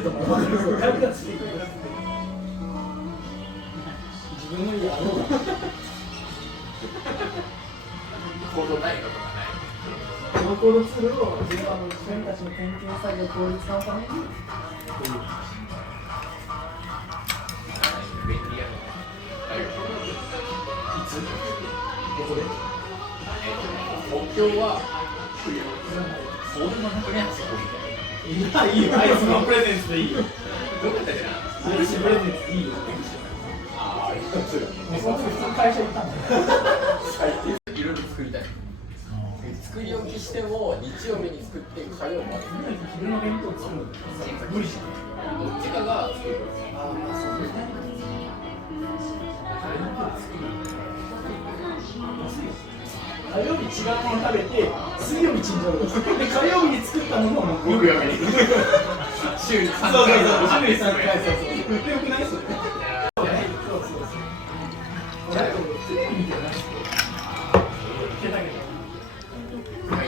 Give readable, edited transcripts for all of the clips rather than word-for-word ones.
ると思う。軽くつってくる。自分の家あろうが。行動ないことがない。ノーコードツールを自分たちの点検作業を効率化のために。便利やね。いつ？どこで？東京はそうでもなくね、あそこみたいな。いいよ、あいつのプレゼンツでいいよ。どこだったっけな？あいつのプレゼンツでいいよ。ああ、一つ。もうその時普通に会社行ったんだよ。いろいろ作りたい。作り置きしても日曜日に作って火曜まで。昼の弁当作るの無理じゃん。どっちかが作る。ああ、そうですね。火曜日違うもの食べて、水曜日チンジャオロース。で、火曜日に作ったものを木曜日に。週に3回。週に3回。そう。よくないそれ。俺、テレビ見てない。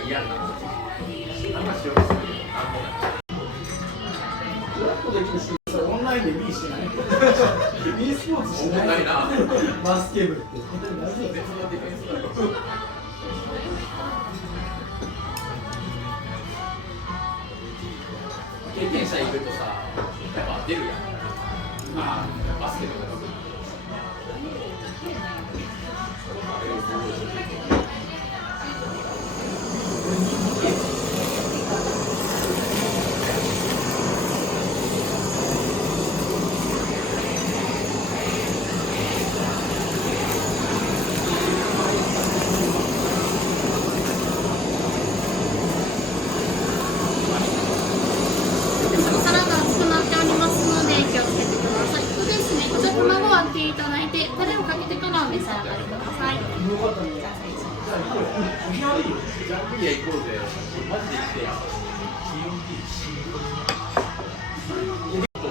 嫌な。あんましようとするけど、なんもない。フラットできるし、オンラインで B してない。B スポーツしてない。ないな。バスケ部って。別のディフェンスだよ。経験者いるとさ、やっぱ出るやん。ああ、バスケとか特に。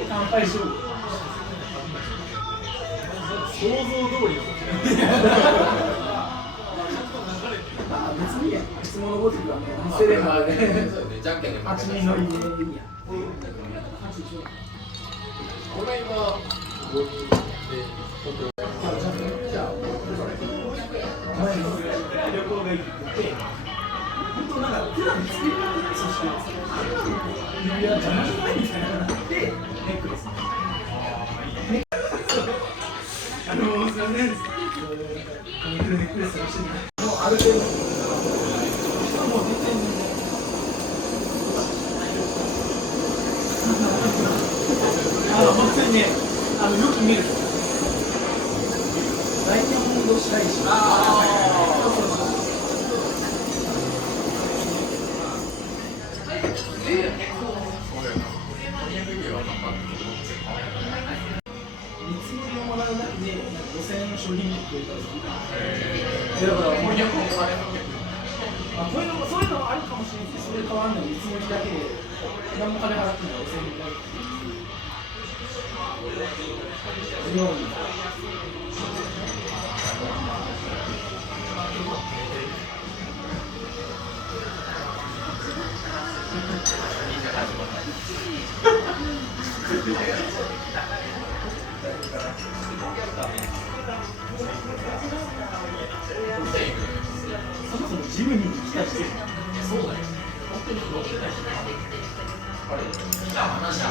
乾杯しよう。想像通りの。別にいいや。いつものごとくはね、セレナで。じゃんけんで8人乗りでいいや。これ今5人でじゃあ前の旅行がいいって言って、本当なんか普段作り方でそうしてます。指輪邪魔じゃないみたいなのがあって、ネックレス。すいません。ネックレスをしてもうある程度。もう出てんの。本当にね、よく見る。ダイヤモンドしたいし。そう。見積もりをもらうだけで5000円の商品にくれたりする。だからそういうのあるかもしれないけど、それ変わんない見積もりだけで何も金払ってない5000円だけ。そもそもジムに来たしてる。そうだよ。本当に乗ってないし。あれ？じゃあ話だ。